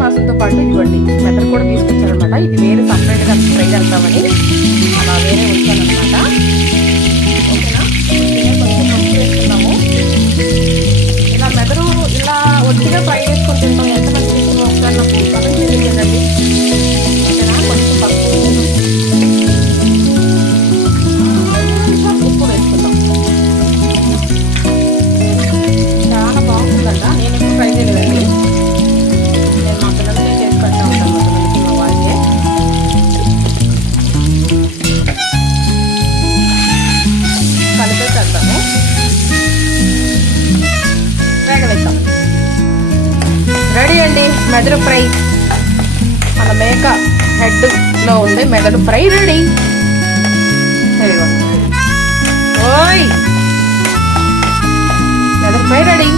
మాసంతో పాటు ఇవ్వండి మెదడు కూడా తీసుకొచ్చారనమాట. ఇది వేరే సపరేట్గా ఫ్రై చేస్తామని అలా వేరే వచ్చానమాట. ఓకేనా, కొంచెం పప్పు వేసుకున్నాము. ఇలా మెదడు ఇలా ఒట్టిగా ఫ్రై చేసుకొని తింటాం. ఎంత మంచి ఇష్టమో ఒకసారి నాకు కమెంట్ చేయండి. ఓకేనా, కొంచెం పప్పు ఉప్పు వేసుకుందాం. చాలా బాగుంటుందంట. నేను ఎప్పుడు ట్రై చేయలేదండి. నేను మా పిల్లలకే చేసి పెడతా ఉంటాను, మా పిల్లలకి మా వారికే. కలిపేసేద్దాము, వేగవేద్దాం. రెడీ అండి మెదడు ఫ్రై. మన మేక హెడ్లో ఉంది మెదడు ఫ్రై రెడీ. ఓయ్ మెదడు ఫ్రై రెడీ.